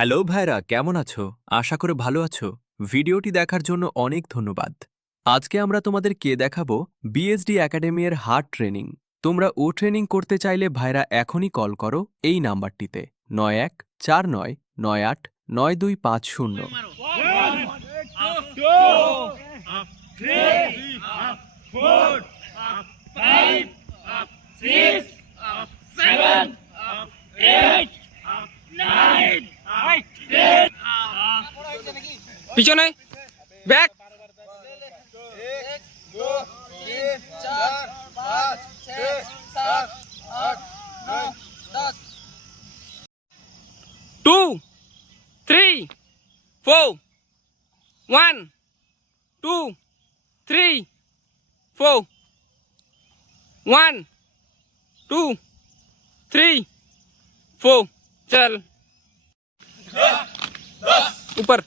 Hello ভাইরা, কেমন আছো? আশা করে ভালো আছো। ভিডিওটি দেখার জন্য অনেক ধন্যবাদ। আজকে আমরা তোমাদেরকে দেখাবো বিএসডি একাডেমি এর হার্ট ট্রেনিং। তোমরা ও ট্রেনিং করতে চাইলে ভাইরা এখনই কল করো এই নাম্বারটিতে 9149989250। পিছনে ব্যাক 2 3 4 1 2 3 4 1 2 3 4 चल ऊपर